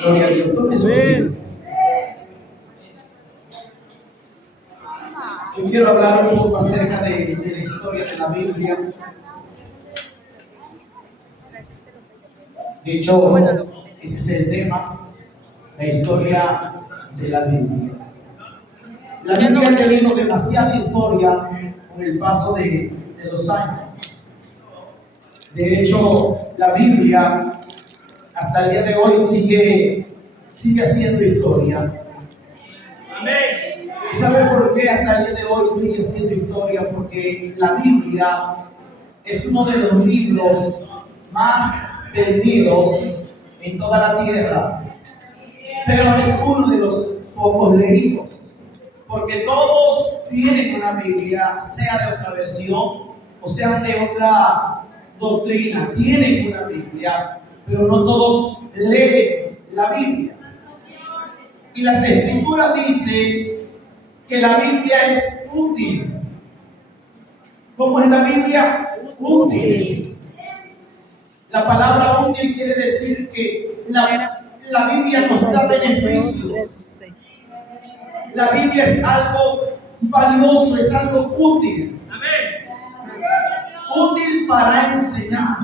Gloria a Dios. Tome su asiento. Yo quiero hablar un poco acerca de la historia de la Biblia. De hecho, ese es el tema, la historia de la Biblia. La Biblia ha tenido demasiada historia con el paso de los años. De hecho, la Biblia hasta el día de hoy sigue haciendo historia. ¿Y sabe por qué hasta el día de hoy sigue haciendo historia? Porque la Biblia es uno de los libros más vendidos en toda la tierra, pero es uno de los pocos leídos, porque todos tienen una Biblia, sea de otra versión o sea de otra doctrina, tienen una Biblia, pero no todos leen la Biblia. Y las Escrituras dicen que la Biblia es útil. ¿Cómo es la Biblia? Útil. La palabra útil quiere decir que la Biblia nos da beneficios. La Biblia es algo valioso, es algo útil. Útil para enseñar.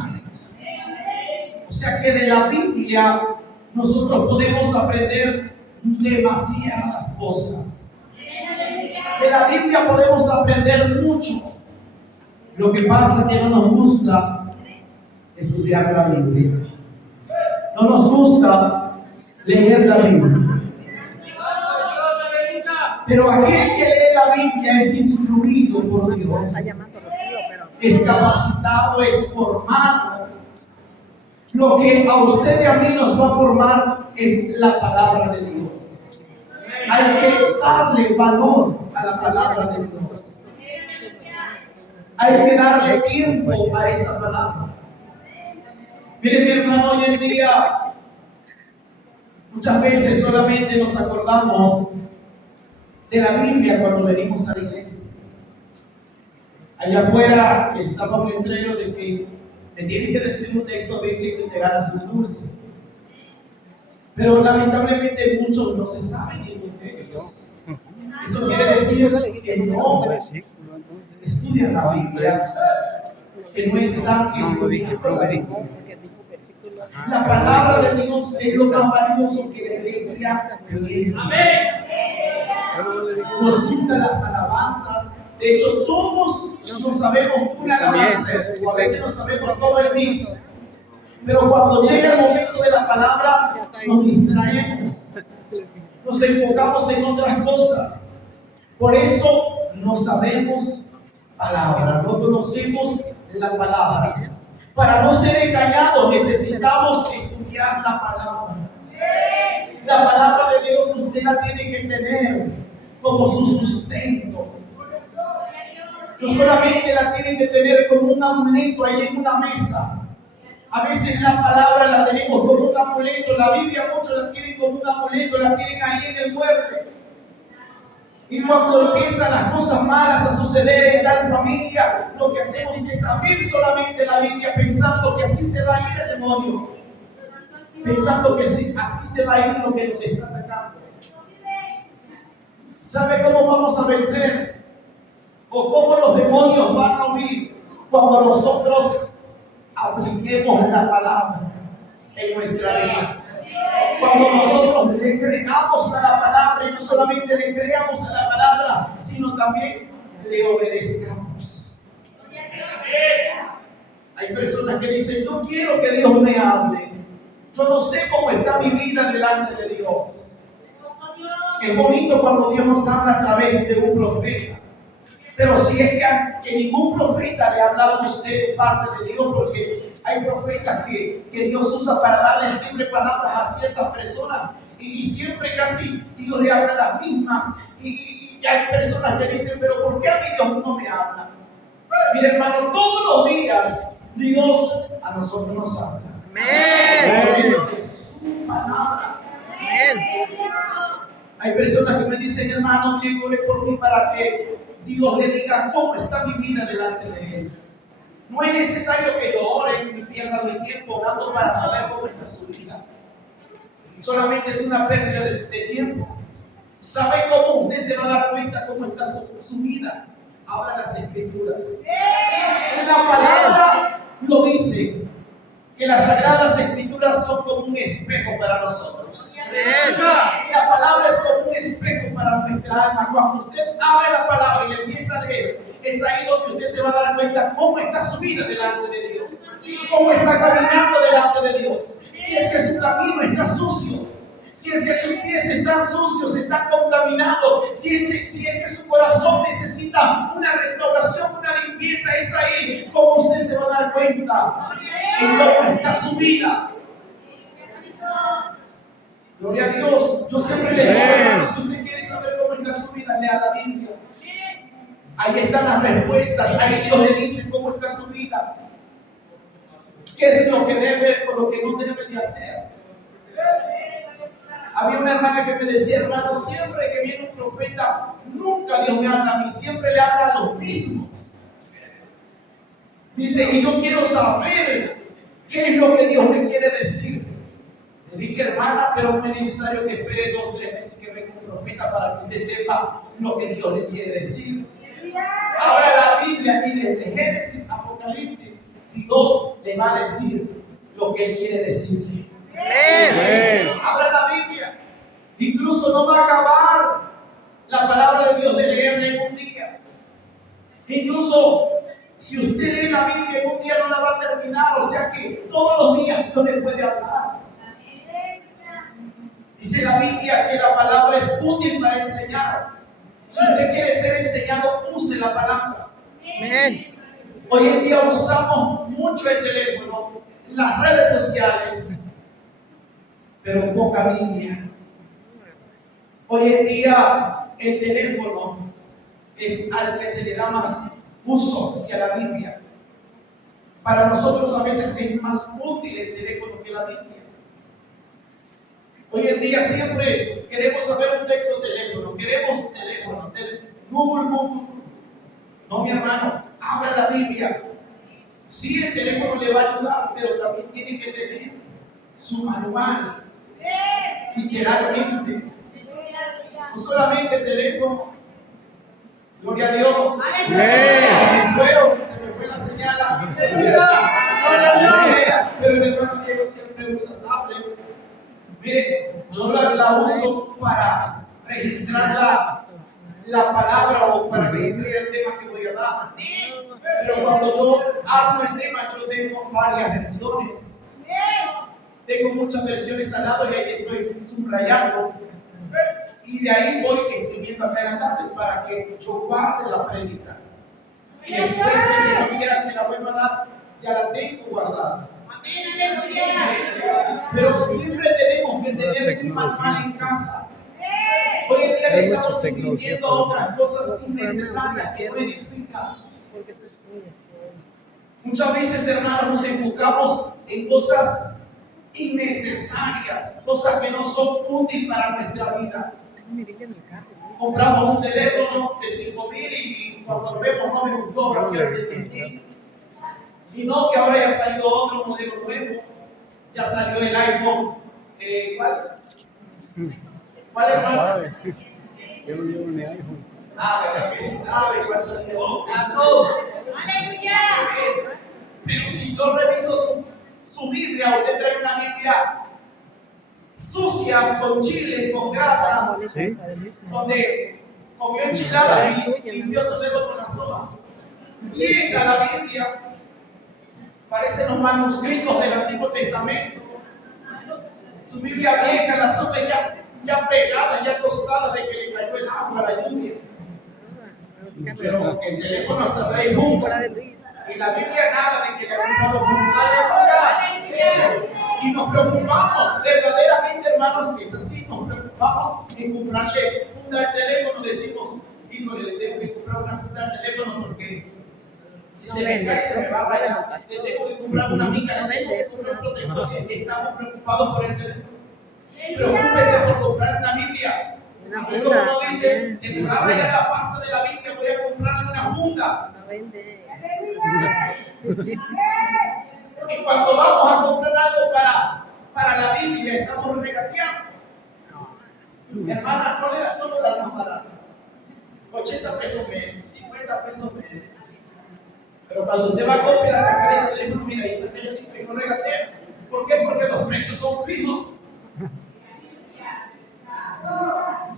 O sea que de la Biblia nosotros podemos aprender demasiadas cosas. De la Biblia podemos aprender mucho. Lo que pasa es que no nos gusta estudiar la Biblia. No nos gusta leer la Biblia. Pero aquel que lee la Biblia es instruido por Dios. Es capacitado, es formado. Lo que a usted y a mí nos va a formar es la palabra de Dios. Hay que darle valor a la palabra de Dios. Hay que darle tiempo a esa palabra. Miren, mi hermano, hoy en día muchas veces solamente nos acordamos de la Biblia cuando venimos a la iglesia. Allá afuera estaba un letrero de que me tienen que decir un texto bíblico y te ganas un dulce. Pero lamentablemente muchos no se saben ningún texto. Eso quiere decir que no estudian la Biblia, que no están estudiando la Biblia. La palabra de Dios es lo más valioso que la iglesia tiene. Nos gustan las alabanzas. De hecho, todos nos sabemos una alabanza, o a veces nos sabemos todo el mix. Pero cuando llega el momento de la palabra, nos distraemos. Nos enfocamos en otras cosas. Por eso no sabemos palabra, no conocemos la palabra. Para no ser engañados necesitamos estudiar la palabra. La palabra de Dios usted la tiene que tener como su sustento. No solamente la tiene que tener como un amuleto ahí en una mesa. A veces la palabra la tenemos como un amuleto. La Biblia muchos la tienen como un amuleto, la tienen ahí en el mueble. Y cuando empiezan las cosas malas a suceder en tal familia, lo que hacemos es abrir solamente la Biblia pensando que así se va a ir el demonio. Pensando que así se va a ir lo que nos está atacando. ¿Sabe cómo vamos a vencer? ¿O cómo los demonios van a huir? Cuando nosotros apliquemos la palabra en nuestra vida. Cuando nosotros le creamos a la palabra, y no solamente le creamos a la palabra, sino también le obedezcamos. Hay personas que dicen, yo quiero que Dios me hable. Yo no sé cómo está mi vida delante de Dios. Es bonito cuando Dios nos habla a través de un profeta. Pero si es que ningún profeta le ha hablado a usted de parte de Dios, porque hay profetas que Dios usa para darle siempre palabras a ciertas personas y siempre casi Dios le habla las mismas y hay personas que dicen, pero ¿por qué a mí Dios no me habla? Mire, hermano, todos los días Dios a nosotros nos habla. Amén. Por medio de su palabra. Amén. Hay personas que me dicen, hermano Diego, ore por mí para que Dios le diga cómo está mi vida delante de Él. No es necesario que yo ore y pierda mi tiempo orando para saber cómo está su vida. solamente es una pérdida de tiempo. ¿Sabe cómo usted se va a dar cuenta cómo está su vida? Abra las Escrituras. La palabra lo dice, que las Sagradas Escrituras son como un espejo para nosotros. La palabra es como un espejo para nuestra alma. Cuando usted abre la palabra y empieza a leer, es ahí donde usted se va a dar cuenta cómo está su vida delante de Dios, cómo está caminando delante de Dios. Si es que su camino está sucio, si es que sus pies están sucios, están contaminados, si es que su corazón necesita una restauración, una limpieza, es ahí como usted se va a dar cuenta en cómo está su vida. Gloria a Dios. Yo siempre le digo, hermanos, si usted quiere saber cómo está su vida, lea la Biblia. Ahí están las respuestas. Ahí Dios le dice cómo está su vida, qué es lo que debe o lo que no debe de hacer. Había una hermana que me decía, hermano, siempre que viene un profeta, nunca Dios me habla a mí, siempre le habla a los mismos. Dice, y yo quiero saber qué es lo que Dios me quiere decir. Le dije, hermana, pero no es necesario que espere 2 o 3 meses que venga un profeta para que usted sepa lo que Dios le quiere decir. Abra la Biblia y desde Génesis, Apocalipsis, Dios le va a decir lo que Él quiere decirle. Abra la Biblia. Incluso no va a acabar la palabra de Dios de leerla en un día. Incluso si usted lee la Biblia en un día no la va a terminar. O sea que todos los días Dios le puede hablar. Dice la Biblia que la palabra es útil para enseñar. Si usted quiere ser enseñado, use la palabra. Hoy en día usamos mucho el teléfono, las redes sociales, pero poca Biblia. Hoy en día el teléfono es al que se le da más uso que a la Biblia. Para nosotros a veces es más útil el teléfono que la Biblia. Hoy en día siempre queremos saber un texto teléfono, queremos teléfono, Google. No, mi hermano, abra la Biblia. Sí, el teléfono le va a ayudar, pero también tiene que tener su manual, literalmente. No solamente el teléfono. Gloria a Dios. Se me fue la señal. Pero el hermano Diego siempre usa tablet. Mire, yo la uso para registrar la palabra o para registrar el tema que voy a dar. Pero cuando yo hablo el tema, yo tengo varias versiones. Tengo muchas versiones al lado y ahí estoy subrayando. Y de ahí voy escribiendo acá en la tablet para que yo guarde la frentita. Y después, si no quiera que la vuelva a dar, ya la tengo guardada. Pero siempre tenemos que tener un manual en casa. Hoy en día le estamos invirtiendo a otras cosas innecesarias que no edifican. Muchas veces, hermanos, nos enfocamos en cosas innecesarias, cosas que no son útiles para nuestra vida. Compramos un teléfono de 5,000 y cuando vemos no me gustó, ahora quiero el de. Y no, que ahora ya salió otro modelo nuevo, ya salió el iPhone. ¿Cuál? ¿Cuál, hermano? Yo no llevo ni iPhone. ¿Verdad que sí sabe cuál salió? ¡Aleluya! Pero si yo reviso su Biblia, usted trae una Biblia sucia, con chile, con grasa, donde comió enchilada y limpió su dedo con las hojas. Vieja la Biblia, parecen los manuscritos del Antiguo Testamento. Su Biblia vieja, las hojas ya pegadas, ya tostadas de que le cayó el agua a la lluvia. Pero el teléfono hasta trae junta. Y la Biblia nada de que le ha comprado junta. Y nos preocupamos, verdaderamente, hermanos, es así, nos preocupamos en comprarle funda al teléfono. Decimos, híjole, le tengo que comprar una funda al teléfono porque si se me cae se me va a rayar. Le tengo que comprar una mica, le tengo que comprar un protector. Y estamos preocupados por el teléfono. Preocúpese por comprar una Biblia. Como uno dice, se me va a rayar la pasta de la Biblia, voy a comprarle una funda. Y cuando vamos a comprar algo para la Biblia estamos regateando. Hermana, no lo dan más barato. 80 pesos menos, 50 pesos menos. Pero cuando usted va a comprar, a sacar el teléfono, mira, ahí está que yo digo que no regateo. ¿Por qué? Porque los precios son fijos.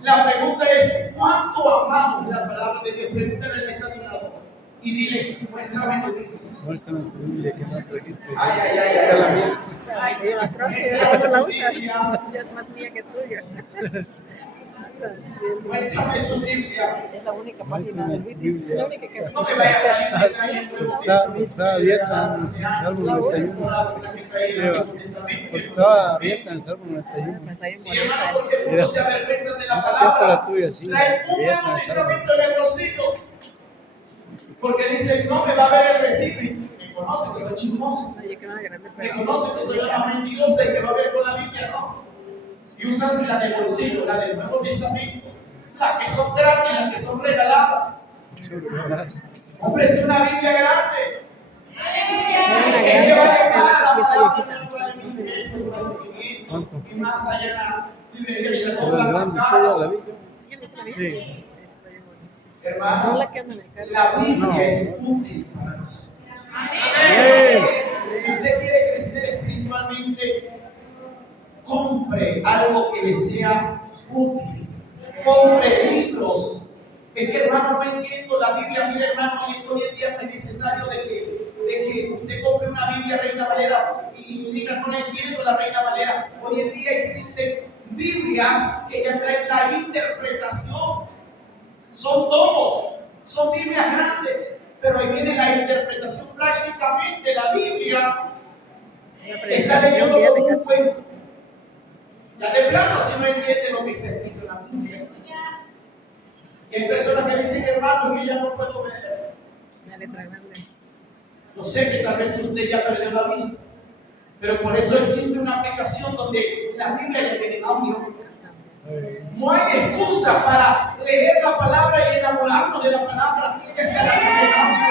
La pregunta es, ¿cuánto amamos la palabra de Dios? Pregúntale al que está a tu lado y dile, muéstrame tu Biblia. Muéstrame tu Biblia que no trajiste. Ay. Esta es la mía. Ay, yo la traje, Muéstrame no la tu usas. Biblia. Ya es más mía que tuya. Muéstrame tu Biblia. Es la única página Muéstrame de tu Luis. Biblia. La única que No me vayas a salir trayendo Está abierta en Salmo 91. Estaba abierta en Salmo 91. Sí, hermano, porque muchos se avergüenzan de la Esta es palabra. la tuya, sí. Traen un Abierta Nuevo en Salmo. Testamento en el bolsillo. Porque dicen, no me va a ver el recibo. Me conoce que soy chismoso. Oye, qué más grande, Me pero. conoce que soy la más mentirosa y me va a ver con la Biblia, no. Y usan la del bolsillo, la del Nuevo Testamento. Las que son grandes, las que son regaladas. Hombre, si una Biblia grande. Es que vale más la palabra, no vale mi ingreso, no vale mi viento. Y más allá en la librería Shalom, ¿Era la grande más tuya cara. la Biblia? Sí, no se la vi. Sí. Está bien bonita. Hermano, No la que anda en el carro. la Biblia No. es útil para nosotros. Amén. Si usted quiere crecer espiritualmente, compre algo que le sea útil. Compre libros. Es que, hermano, no entiendo la Biblia. Mire, hermano, hoy en día es necesario de que usted compre una Biblia Reina Valera y diga, no le entiendo la Reina Valera. Hoy en día existen Biblias que ya traen la interpretación. Son tomos, son Biblias grandes, pero ahí viene la interpretación. Prácticamente la Biblia está leyendo como un cuento. Ya de plano, si no entiende lo que está escrito en la Biblia. Y hay personas que dicen, hermano, que ya no puedo ver. La letra grande. No sé, que tal vez usted ya perdió la vista, pero por eso existe una aplicación donde la Biblia ya tiene audio. No hay excusa para leer la palabra y enamorarnos de la palabra que está la Biblia en audio.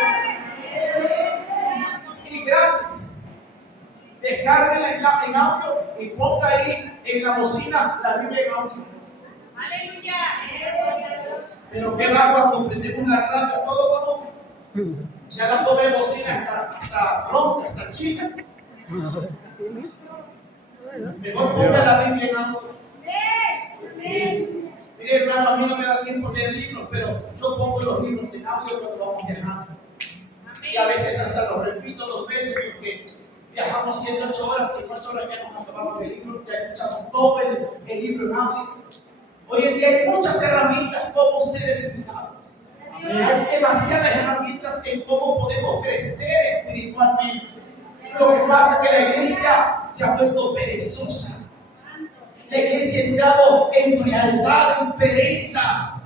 Y gratis. Descárguela en audio y ponga ahí en la bocina la Biblia en audio. Aleluya. Pero ¿qué va cuando prendemos la radio? Todo como ya la pobre bocina está ronca, está chica. Mejor ponga la Biblia en audio. Mire, hermano, a mí no me da tiempo de leer libros, pero yo pongo los libros en audio cuando vamos viajando. Y a veces hasta los repito 2 veces porque viajamos 108 horas y en 8 horas ya nos acabamos el libro, ya escuchamos todo el libro en audio. Hoy en día hay muchas herramientas como ser edificados. Hay demasiadas herramientas en cómo podemos crecer espiritualmente. Lo que pasa es que la iglesia se ha vuelto perezosa. La iglesia ha entrado en frialdad, en pereza.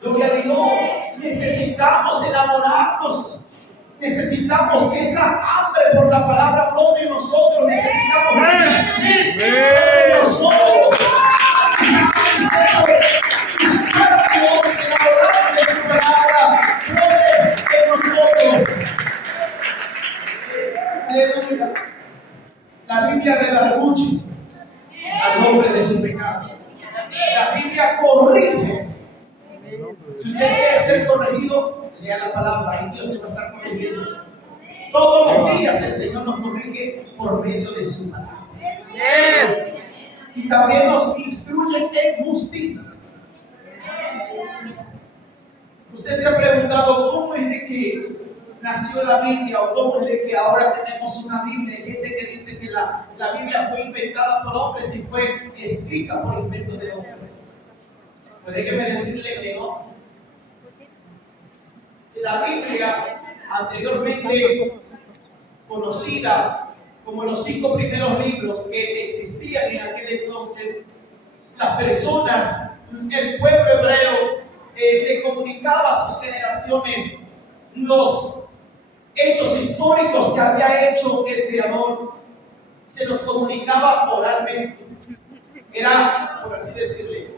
Gloria a Dios. Necesitamos enamorarnos. Necesitamos que esa hambre por la palabra brote en nosotros. Necesitamos crecer en nosotros. Enamorarnos de tu palabra. Brote en nosotros. Aleluya. La Biblia redarguye al hombre de su pecado. La Biblia corrige. Si usted quiere ser corregido, lea la palabra y Dios te va a estar corrigiendo. Todos los días el Señor nos corrige por medio de su palabra. Y también nos instruye en justicia. Usted se ha preguntado cómo es de que nació la Biblia o cómo es de que ahora tenemos una Biblia. Hay gente que dice que la Biblia fue inventada por hombres y fue escrita por invento de hombres. Pues déjeme decirle que no. La Biblia, anteriormente conocida como los 5 primeros libros que existían en aquel entonces, las personas, el pueblo hebreo, le comunicaba a sus generaciones los hechos históricos que había hecho el Creador. Se los comunicaba oralmente. Era, por así decirle,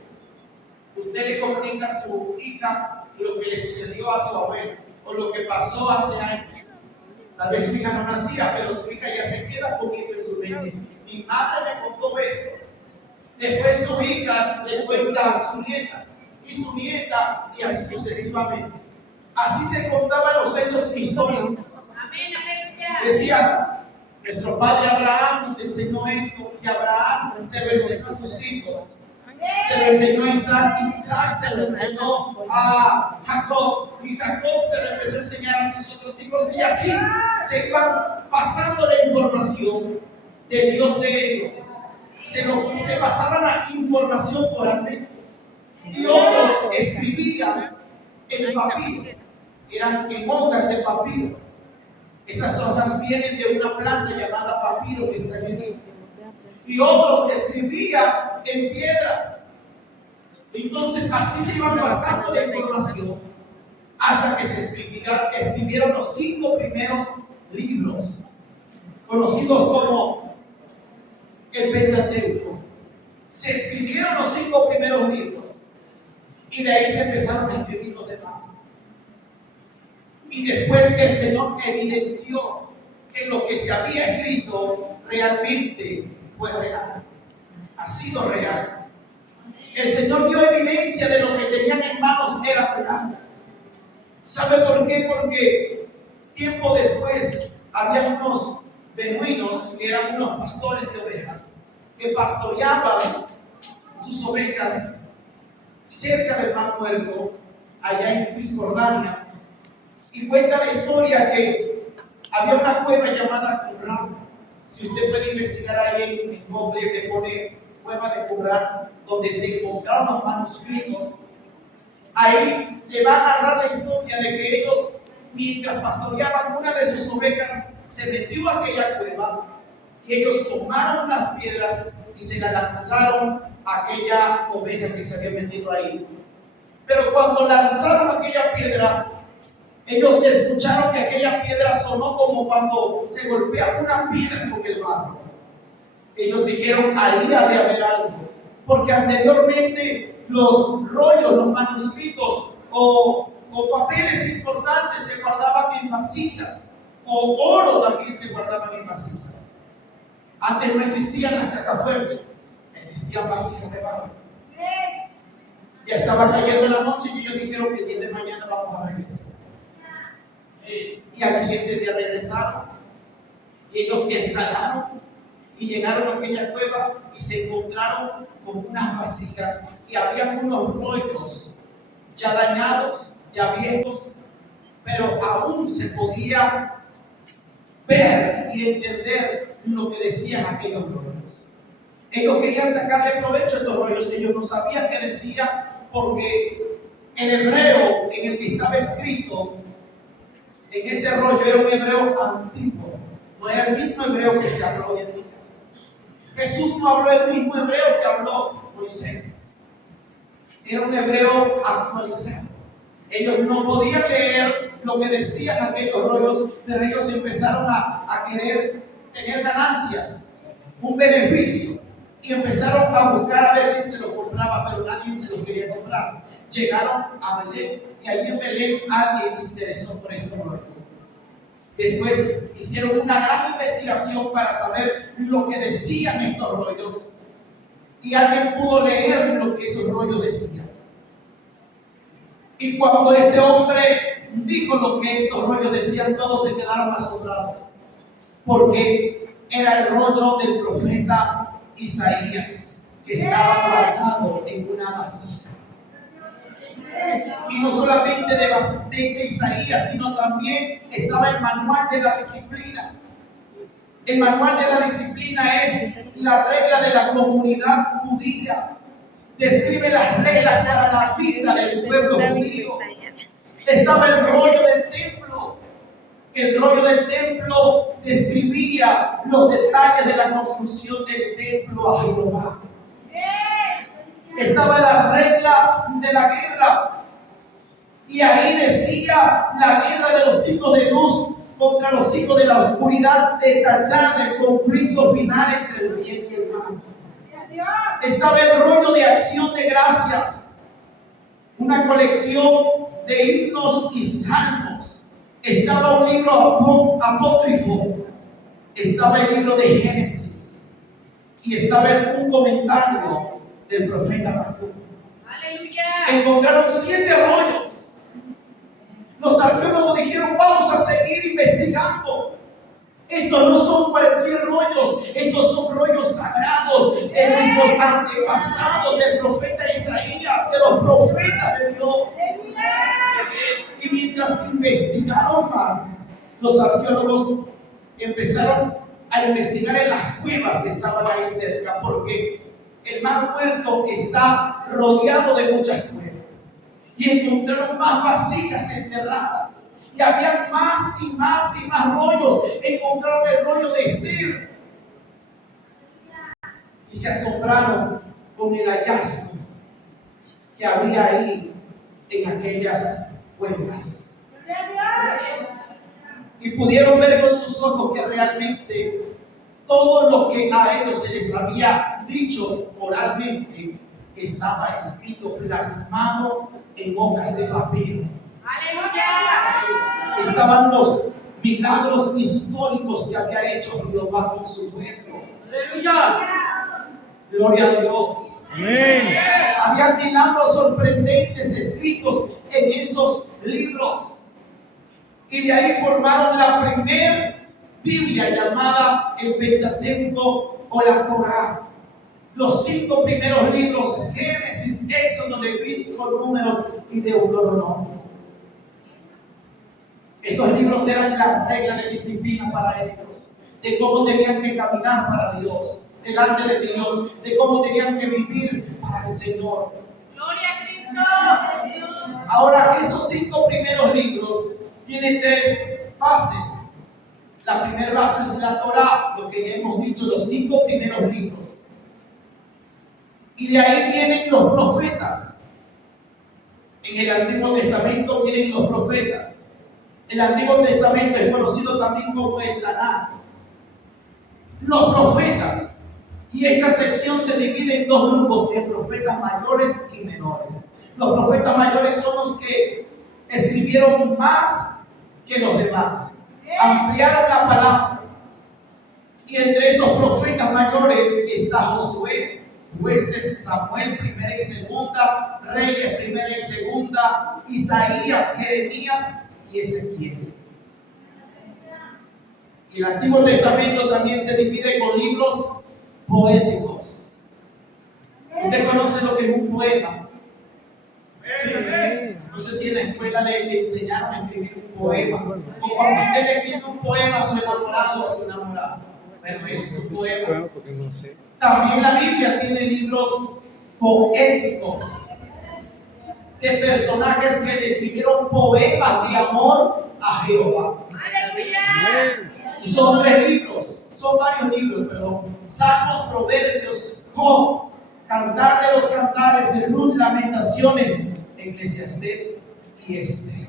usted le comunica a su hija lo que le sucedió a su abuelo o lo que pasó hace años. Tal vez su hija no nacía, pero su hija ya se queda con eso en su mente. Mi madre me contó esto. Después su hija le cuenta a su nieta y su nieta y así sucesivamente. Así se contaban los hechos históricos. Amén, aleluya. Decía, nuestro padre Abraham nos enseñó esto y Abraham se lo enseñó a sus hijos. Se lo enseñó a Isaac, Isaac se lo enseñó a Jacob y Jacob se lo empezó a enseñar a sus otros hijos y así se iban pasando la información de Dios de ellos. Se pasaban la información oralmente y otros escribían en papiro, eran en hojas de papiro. Esas hojas vienen de una planta llamada papiro que está en Egipto. Y otros escribían en piedras. Entonces así se iban pasando la información hasta que se escribieron los 5 primeros libros, conocidos como el Pentateuco. Se escribieron los 5 primeros libros y de ahí se empezaron a escribir los demás. Y después el Señor evidenció que lo que se había escrito realmente fue real, ha sido real. El Señor dio evidencia de lo que tenían en manos era real. ¿Sabe por qué? Porque tiempo después había unos beduinos que eran unos pastores de ovejas que pastoreaban sus ovejas cerca del Mar Muerto, allá en Cisjordania. Y cuenta la historia que había una cueva llamada Qumran. Si usted puede investigar ahí en Google, le pone cueva de Qumran, donde se encontraron los manuscritos. Ahí le va a narrar la historia de que ellos, mientras pastoreaban una de sus ovejas, se metió a aquella cueva y ellos tomaron las piedras y se las lanzaron a aquella oveja que se había metido ahí. Pero cuando lanzaron aquella piedra, ellos escucharon que aquella piedra sonó como cuando se golpea una piedra con el barro. Ellos dijeron, ahí ha de haber algo, porque anteriormente los rollos, los manuscritos o papeles importantes se guardaban en vasijas, o oro también se guardaban en vasijas. Antes no existían las cajas fuertes, existían vasijas de barro. Ya estaba cayendo la noche y ellos dijeron que el día de mañana vamos a regresar. Y al siguiente día regresaron y ellos escalaron y llegaron a aquella cueva y se encontraron con unas vasijas y había unos rollos ya dañados, ya viejos, pero aún se podía ver y entender lo que decían aquellos rollos. Ellos querían sacarle provecho a estos rollos, ellos no sabían qué decían porque el hebreo en el que estaba escrito, en ese rollo era un hebreo antiguo, no era el mismo hebreo que se habló hoy en día. Jesús no habló el mismo hebreo que habló Moisés, era un hebreo actualizado. Ellos no podían leer lo que decían aquellos rollos, pero ellos empezaron a querer tener ganancias, un beneficio, y empezaron a buscar a ver quién se lo compraba, pero nadie se lo quería comprar. Llegaron a Belén y allí en Belén alguien se interesó por estos rollos. Después hicieron una gran investigación para saber lo que decían estos rollos y alguien pudo leer lo que esos rollos decían. Y cuando este hombre dijo lo que estos rollos decían, todos se quedaron asombrados, porque era el rollo del profeta Isaías, que estaba guardado en una vasija. Y no solamente de Isaías, sino también estaba el manual de la disciplina. El manual de la disciplina es la regla de la comunidad judía. Describe las reglas para la vida del pueblo judío. Estaba el rollo del templo. El rollo del templo describía los detalles de la construcción del templo a Jehová. Estaba la regla de la guerra. Y ahí decía la guerra de los hijos de luz contra los hijos de la oscuridad, detallada el conflicto final entre el bien y el mal. Estaba el rollo de acción de gracias, una colección de himnos y salmos estaba un libro apócrifo, estaba el libro de Génesis y estaba un comentario del profeta Habacuc. Aleluya. Encontraron 7 rollos. Los arqueólogos dijeron, vamos a seguir investigando. Estos no son cualquier rollos, estos son rollos sagrados de nuestros antepasados, del profeta Isaías, de los profetas de Dios. Y mientras investigaron más, los arqueólogos empezaron a investigar en las cuevas que estaban ahí cerca, porque el Mar Muerto está rodeado de muchas cuevas. Y encontraron más vasijas enterradas. Y había más y más y más rollos. Encontraron el rollo de Esther. Y se asombraron con el hallazgo que había ahí en aquellas cuevas. Y pudieron ver con sus ojos que realmente todo lo que a ellos se les había dicho oralmente estaba escrito, plasmado en hojas de papel. Aleluya. Estaban los milagros históricos que había hecho Jehová con su pueblo. Aleluya. Gloria a Dios. Amén. Había milagros sorprendentes escritos en esos libros. Y de ahí formaron la primer Biblia llamada el Pentateuco o la Torá. Los 5 primeros libros: Génesis, Éxodo, Levítico, Números y Deuteronomio. Esos libros eran la regla de disciplina para ellos, de cómo tenían que caminar para Dios, delante de Dios, de cómo tenían que vivir para el Señor. Gloria a Cristo. Ahora, esos 5 primeros libros tienen 3 bases. La primera base es la Torá, lo que ya hemos dicho, los 5 primeros libros. Y de ahí vienen los profetas. En el Antiguo Testamento vienen los profetas. El Antiguo Testamento es conocido también como el Tanaj. Los profetas. Y esta sección se divide en 2 grupos, en profetas mayores y menores. Los profetas mayores son los que escribieron más que los demás. Ampliaron la palabra. Y entre esos profetas mayores está Josué, Jueces, Samuel, primera y segunda, Reyes, primera y segunda, Isaías, Jeremías y Ezequiel. Y el Antiguo Testamento también se divide con libros poéticos. ¿Usted conoce lo que es un poema? Sí. No sé si en la escuela le enseñaron a escribir un poema. O cuando usted le escribe un poema a su enamorado o a su enamorada. Bueno, ese es un poema. También la Biblia tiene libros poéticos de personajes que le escribieron poemas de amor a Jehová. Aleluya. Y son 3 libros, son varios libros, perdón. Salmos, Proverbios, Job, Cantar de los Cantares, Ruth, Lamentaciones, Eclesiastés y Esther.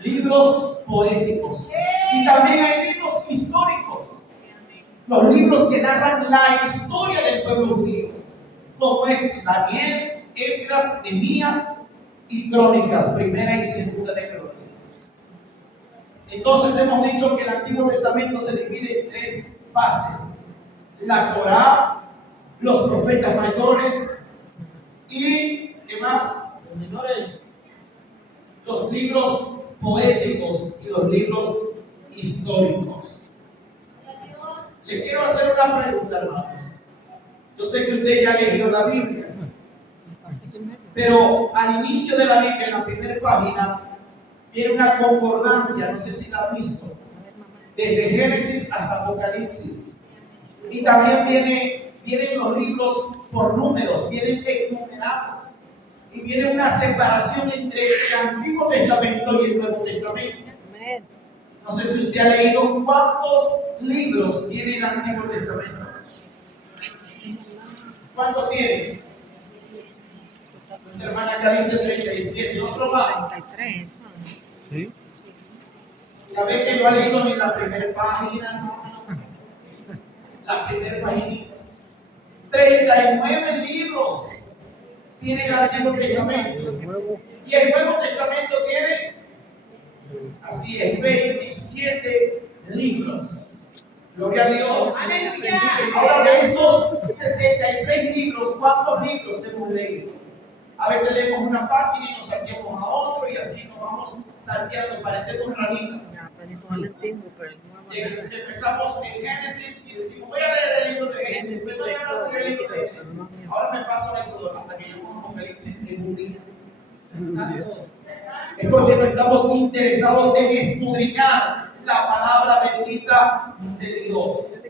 Libros poéticos. Y también hay libros históricos. Los libros que narran la historia del pueblo judío, como es Daniel, Esdras, Nehemías y Crónicas, primera y segunda de Crónicas. Entonces hemos dicho que el Antiguo Testamento se divide en 3 bases: la Torá, los profetas mayores y ¿qué más? Los menores. Los libros poéticos y los libros históricos. Le quiero hacer una pregunta, hermanos. Yo sé que usted ya leyó la Biblia, pero al inicio de la Biblia, en la primera página, viene una concordancia, no sé si la han visto, desde Génesis hasta Apocalipsis. Y también vienen los libros por números, vienen enumerados. Y viene una separación entre el Antiguo Testamento y el Nuevo Testamento. No sé si usted ha leído cuántos libros tiene el Antiguo Testamento. ¿Cuántos tiene? Mi hermana acá dice 37, otro más. 33. ¿Sí? Ya ve que no ha leído ni la primera página, no. La primera página. 39 libros tiene el Antiguo Testamento. Y el Nuevo Testamento tiene Así es, 27 libros. Gloria a Dios. Aleluya. Ahora de esos 66 libros, ¿cuántos libros hemos leído? A veces leemos una página y nos salteamos a otro y así nos vamos salteando, parecemos ranitas. Ya, aprendí todo el antiguo, pero el nuevo. Empezamos en Génesis y decimos, voy a leer el libro de Génesis, después voy a leer el libro de Génesis. Ahora me paso a Éxodo hasta que lleguemos a Apocalipsis en un día. Es porque no estamos interesados en escudriñar la palabra bendita de Dios.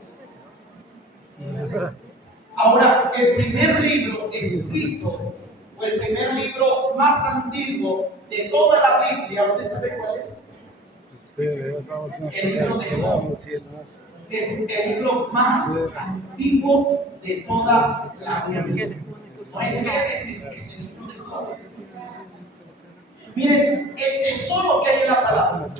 Ahora, el primer libro escrito, o el primer libro más antiguo de toda la Biblia, ¿usted sabe cuál es? El libro de Job. Es el libro más antiguo de toda la Biblia. No es Génesis, es el libro de Job. Miren, el tesoro que hay en la palabra.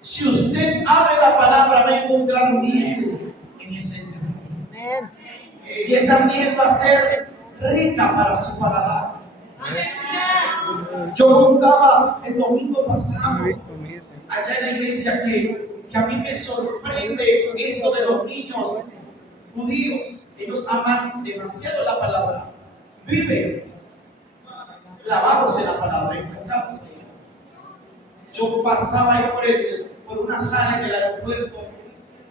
Si usted abre la palabra, va a encontrar miel en ese libro. Y esa miel va a ser rica para su paladar. Yo contaba el domingo pasado allá en la iglesia que a mí me sorprende esto de los niños judíos. Ellos aman demasiado la palabra. Viven clavados en la palabra, enfocados en ella. Yo pasaba ahí por una sala en el aeropuerto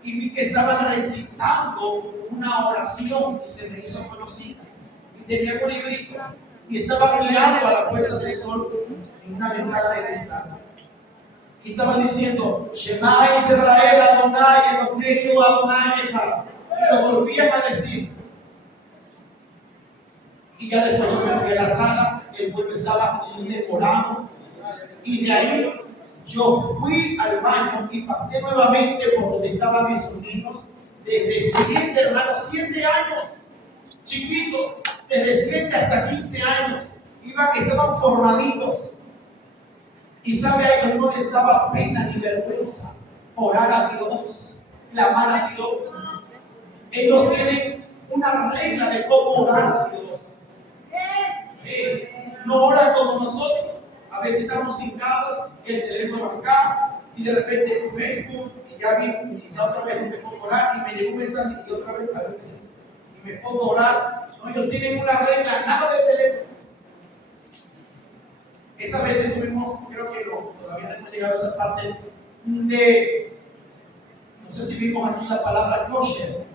y vi que estaban recitando una oración y se me hizo conocida. Y tenía un librito y estaban mirando a la puesta del sol en una ventana de cristal. Y estaban diciendo, Shema Israel Adonai Eloheinu Adonai Echad. Y lo volvían a decir. Y ya después yo me fui a la sala, el pueblo estaba devorado. Y de ahí yo fui al baño y pasé nuevamente por donde estaban esos niños, desde 7, hermanos, 7 años, chiquitos, desde 7 hasta 15 años, estaban formaditos. Y sabe, a ellos no les daba pena ni vergüenza orar a Dios, clamar a Dios. Ellos tienen una regla de cómo orar a Dios. No oran como nosotros. A veces estamos hincados, el teléfono acá, y de repente en Facebook, y ya vi, y la otra vez me pongo a orar, y me llegó un mensaje, y otra vez a veces, y me pongo a orar. No, ellos tienen una regla, nada de teléfonos. Esa vez estuvimos, creo que no, todavía no hemos llegado a esa parte de, no sé si vimos aquí la palabra kosher,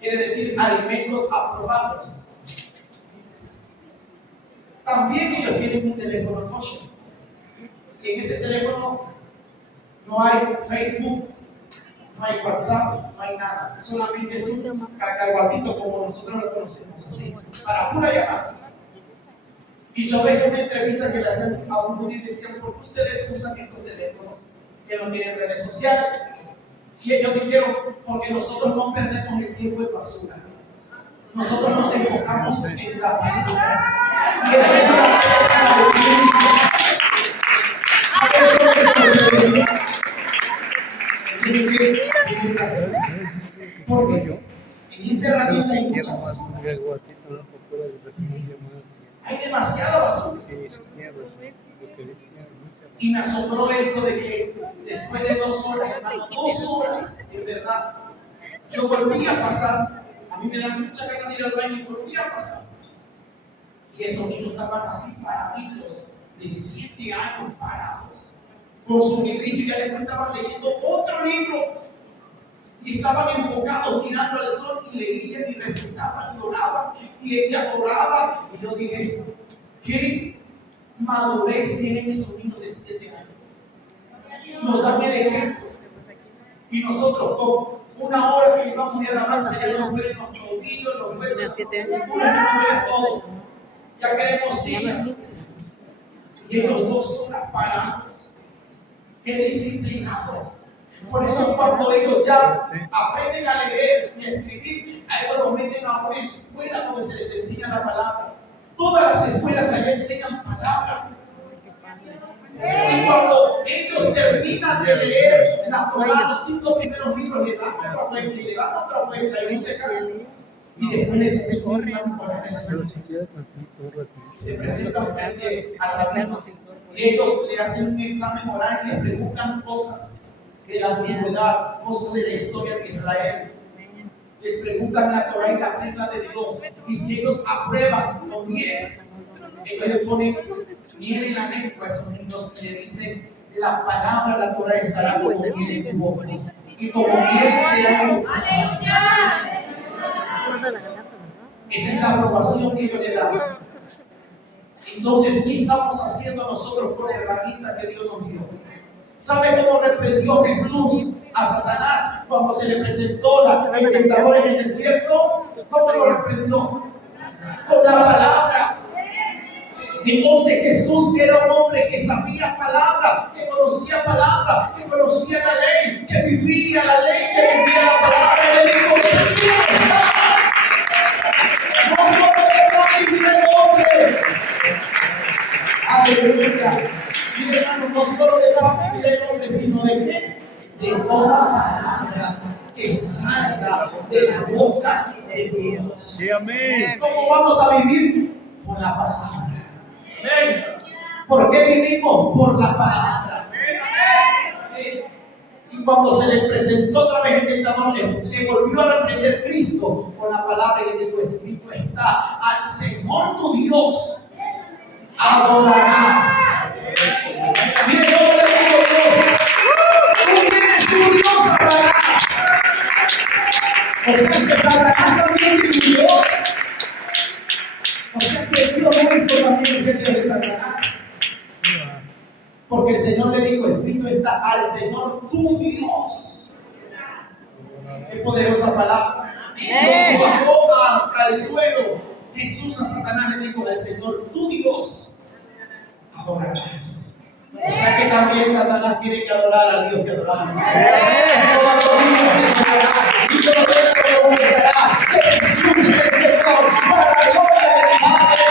quiere decir alimentos aprobados. También ellos tienen un teléfono kosher. Y en ese teléfono no hay Facebook, no hay WhatsApp, no hay nada. Solamente es un cacahuatito como nosotros lo conocemos, así, para pura llamada. Y yo veía una entrevista que le hacían a un judío y decían, ¿por qué ustedes usan estos teléfonos que no tienen redes sociales? Y ellos dijeron, porque nosotros no perdemos el tiempo en basura. Nosotros nos enfocamos en la palabra. Y eso es una forma de porque en esta herramienta hay mucha basura. Hay demasiada basura. Y me asombró esto de que después de 2 horas, hermano, 2 horas, en verdad, yo volví a pasar. A mí me da mucha ganas de ir al baño y volví a pasar. Y esos niños estaban así paraditos, de 7 años parados, con su librito, y ya después estaban leyendo otro libro. Y estaban enfocados mirando al sol y leían y recitaban y oraban y adoraban. Y yo dije, ¿qué madurez tienen esos niños de 7 años? Nos dan el ejemplo. Y nosotros con 1 hora que llevamos de alabanza ya nos duelen los tobillos, los huesos, las costuras, ya nos duele todo. Ya queremos ir. Y ellos 2 horas parados. Qué disciplinados. Por eso cuando ellos ya aprenden a leer y a escribir, a ellos los meten a una escuela donde se les enseña la palabra. Todas las escuelas allá enseñan palabra. Y cuando ellos terminan de leer la Torah, los 5 primeros libros, le dan otra vuelta y le dan otra vuelta y no se cansan. Y después les hacen un examen para la escuela. Y se presentan frente a la misma. Y ellos le hacen un examen oral y les preguntan cosas de la antigüedad, cosas de la historia de Israel. Les preguntan la Torah y la regla de Dios. Y si ellos aprueban con 10, ellos le ponen miel en la lengua a esos niños y le dicen: la palabra, la Torah estará como miel en tu boca. Y como miel será en tu boca. Esa es la aprobación que ellos le dan. Entonces, ¿qué estamos haciendo nosotros con la herramienta que Dios nos dio? ¿Sabe cómo reprendió Jesús a Satanás cuando se le presentó el tentador en el desierto? ¿Cómo lo reprendió? Con la palabra. Entonces Jesús era un hombre que sabía palabra, que conocía palabra, que conocía la ley, que vivía la ley, que vivía la palabra. Y le dijo: no solo de vivir el hombre. Aleluya. Mire, hermano, no solo de pan vivir el hombre, sino de qué? De toda palabra que salga de la boca de Dios. Sí, amén. ¿Cómo vamos a vivir? Por la palabra. ¿Por qué vivimos? Por la palabra. Y cuando se le presentó otra vez el tentador, le volvió a reprender Cristo con la palabra y le dijo: escrito está, al Señor tu Dios adorarás. Mire cómo le dijo Dios: tú tienes tu Dios, adorarás. O sea que Satanás también tiene un Dios. O sea que el Dios nuestro también es el Dios de Satanás. Porque el Señor le dijo: escrito está, al Señor tu Dios. Qué poderosa palabra. Nos bajó al suelo. Jesús a Satanás le dijo: al Señor tu Dios adorarás. O sea que también Satanás tiene que adorar al Dios que adoramos. Toda rodilla se doblará y toda lengua confesará que Jesús es el Señor, para la gloria del Padre.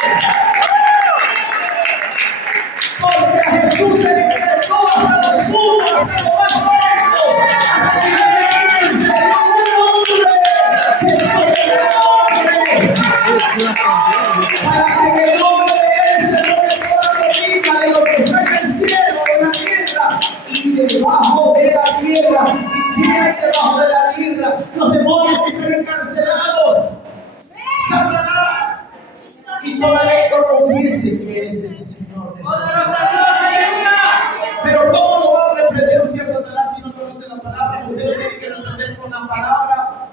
Porque a Jesús se le exaltó hasta lo sumo, hasta lo más alto, hasta que le dio un nombre que sobre el nombre, para que el nombre de Él se doble toda rodilla, de lo que está en el cielo, en la tierra y debajo de la tierra. ¿Y qué hay debajo de la tierra? Los demonios que están encarcelados, Satanás, y toda lengua confiese que eres el Señor de Satanás. Pero ¿cómo lo va a reprender usted a Satanás si no conoce la palabra? Usted lo tiene que reprender con la palabra.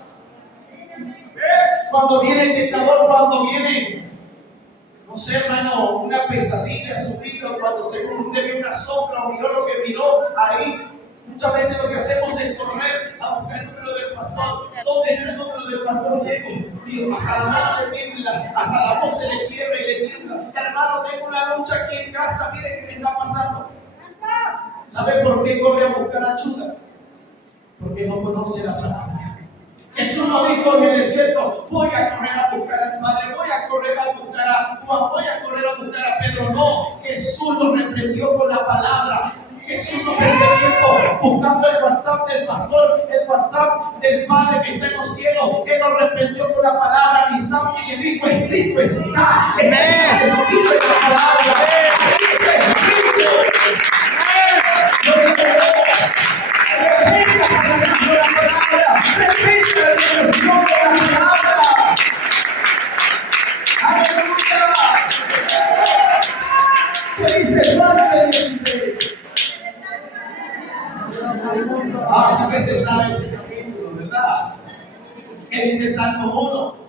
Cuando viene el tentador, cuando viene, no sé, hermano, una pesadilla a su vida, cuando según usted vio una sombra o miró lo que miró ahí, muchas veces lo que hacemos es correr a buscar el número del pastor. ¿Dónde está el número del pastor Diego? Digo, hasta la mano le tiembla, hasta la voz se le quiebra y le tiembla. Hermano, tengo una lucha aquí en casa, mire qué me está pasando. ¿Sabe por qué corre a buscar ayuda? Porque no conoce la palabra. Jesús no dijo en el desierto: voy a correr a buscar al Padre, voy a correr a buscar a Juan, voy a correr a buscar a Pedro. No, Jesús lo reprendió con la palabra. Jesús no perdió tiempo buscando el WhatsApp del pastor, el WhatsApp del Padre que está en los cielos. Él lo reprendió con la palabra al instante y le dijo: escrito está, establecido en la palabra. Escrito. Repita Satanás con la palabra, repita la dimensión con la palabra. Aleluya. ¿Qué dice Juan 16? Sí que se sabe ese capítulo, ¿verdad? ¿Qué dice Salmo 1?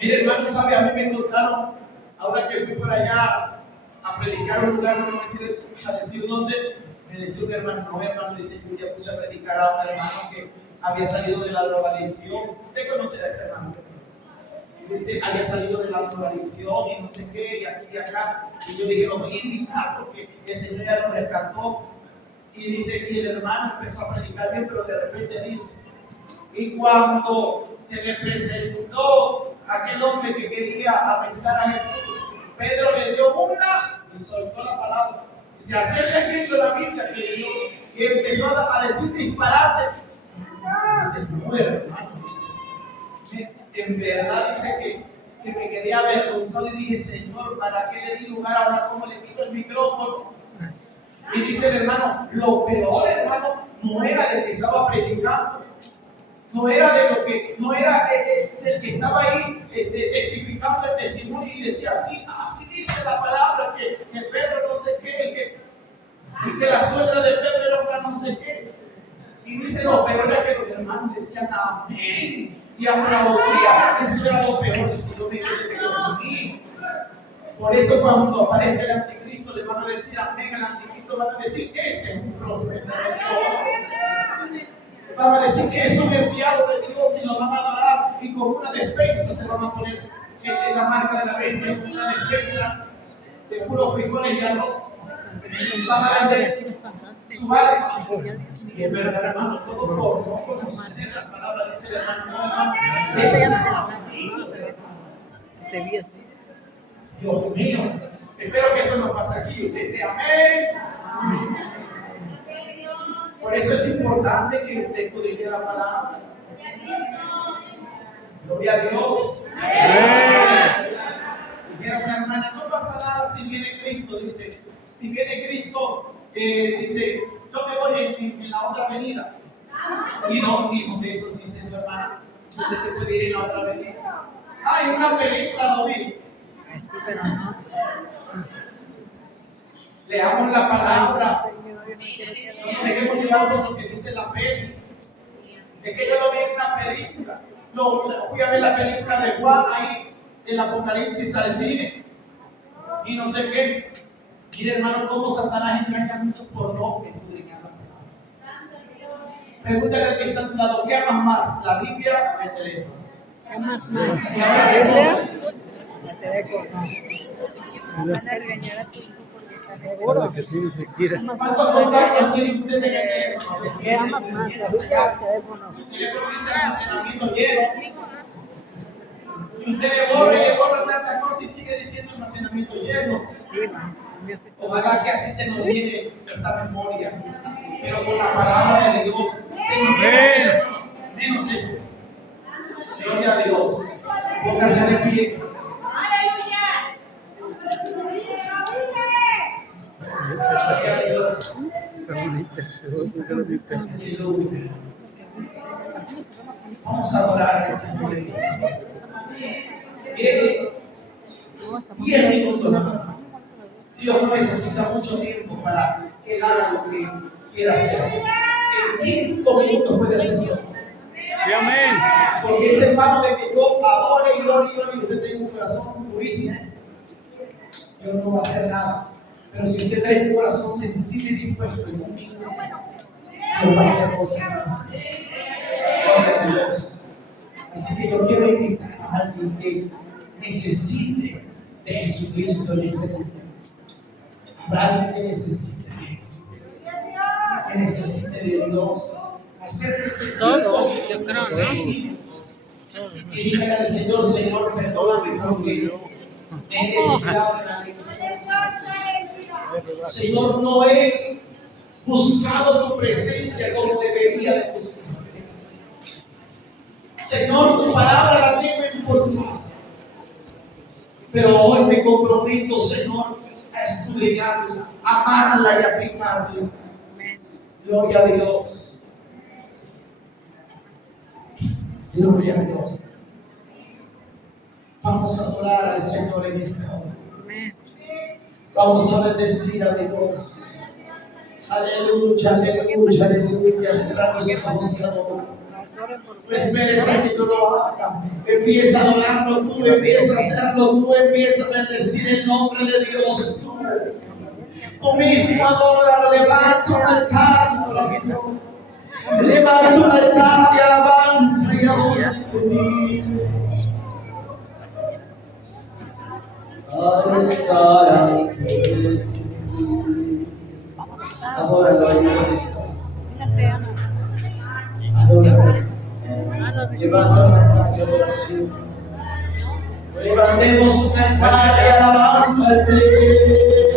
Mire, hermano, sabe, a mí me contaron, ahora que fui por allá a predicar un lugar, no voy a decir dónde, me decía un hermano, no, hermano, dice: yo ya puse a predicar a un hermano que había salido de la drogadicción. Usted conocerá a ese hermano. Dice: había salido de la drogadicción y no sé qué, y aquí y acá. Y yo dije: lo voy a invitar porque el Señor ya lo rescató. Y dice, y el hermano empezó a predicar bien, pero de repente dice: y cuando se le presentó aquel hombre que quería arrestar a Jesús, Pedro le dio una y soltó la palabra. Dice: así está escrito en la Biblia que dio, y empezó a decir disparates. Dice: no, hermano, dice, en verdad dice que me quedé avergonzado y dije, Señor, ¿para qué le di lugar ahora? ¿Cómo le quito el micrófono? Y dice el hermano, lo peor, hermano, no era del que estaba predicando, no era de lo que, no era del que estaba ahí testificando el testimonio y decía, así dice la palabra, que Pedro no sé qué, y que la suegra de Pedro era una no sé qué. Y dice, lo peor era que los hermanos decían amén y aplaudían. Eso era lo peor, el Señor me quiere que Dios mío. Por eso cuando aparezca el anticristo le van a decir amén al anticristo, van a decir, este es un profeta de Dios. Van a decir que es un enviado de Dios y lo van a adorar y con una despensa se van a poner en la marca de la bestia, con una despensa de puros frijoles y arroz. Van a vender su alma. Y es verdad, hermano, todo por no conocer la palabra, dice el hermano, no, hermano, es amigo de hermanos. Dios mío, espero que eso no pase aquí. Usted esté amén. Por eso es importante que usted escudriñe la palabra. Gloria a Dios. Dijera una hermana, no pasa nada si viene Cristo, dice. Si viene Cristo, dice, yo me voy en la otra avenida. Y no, hijo de eso, dice su hermana. Usted se puede ir en la otra avenida. En una película lo vi. Sí, pero no. Leamos la palabra. No nos dejemos llevar por lo que dice la peli. Es que yo lo vi en una película. Fui a ver la película de Juan ahí, el Apocalipsis al cine. Y no sé qué. Mire, hermano, cómo Satanás engaña mucho por no escudriñar la palabra. Pregúntale al que está a tu lado, ¿qué amas más? ¿La Biblia o el teléfono? ¿Qué amas más? ¿La Biblia? El teléfono. Van a regañar a tu hijo porque está seguro. Que sí, se quiera. ¿Cuántos contactos tiene usted en el teléfono? ¿Qué amas más? ¿La Biblia o el teléfono? Su teléfono dice almacenamiento lleno. Y usted le borra tantas cosas y sigue diciendo almacenamiento lleno. Sí, ma. Ojalá que así se nos viene esta memoria. Pero con la palabra de Dios se nos viene menos seguro. Gloria a Dios. Póngase de pie. Gloria a Dios. Aleluya. Vamos a adorar al Señor. Bien, 10 minutos nada más. Dios no necesita mucho tiempo para que Él haga lo que quiera hacer. En 5 minutos puede hacerlo. Sí, amén. Porque es hermano de que yo adore y usted tenga un corazón purísimo. Dios no va a hacer nada. Pero si usted tiene un corazón sensible y dispuesto en un minuto, Dios va a hacer cosas grandes. Gloria a Dios. Así que yo quiero invitar a alguien que necesite de Jesucristo en este día. Habrá alguien que necesite de Jesús, que necesite de Dios. Acérquese 5 minutos y dígale al Señor, Señor, perdóname porque me he desviado en la lengua. Señor, no he buscado tu presencia como debería de buscarte. Señor, tu palabra la tengo importante. Pero hoy me comprometo, Señor, a escudriñarla, a amarla y a aplicarla. Gloria a Dios. Gloria a Dios. Vamos a adorar al Señor en esta hora. Vamos a bendecir a Dios. Aleluya, aleluya, aleluya. Cerrar los ojos y adorar. No esperes a que yo lo haga. Empieza a adorarlo tú, empieza a hacerlo tú, empieza a bendecir el nombre de Dios tú. Tú mismo adóralo, levanta un altar de oración. Levanta un altar de alabanza y adora a tu Dios. Al estar ante ti, adóralo ahí donde estás. Adóralo. Levanta un altar de adoración. Levantemos un altar de alabanza al Rey.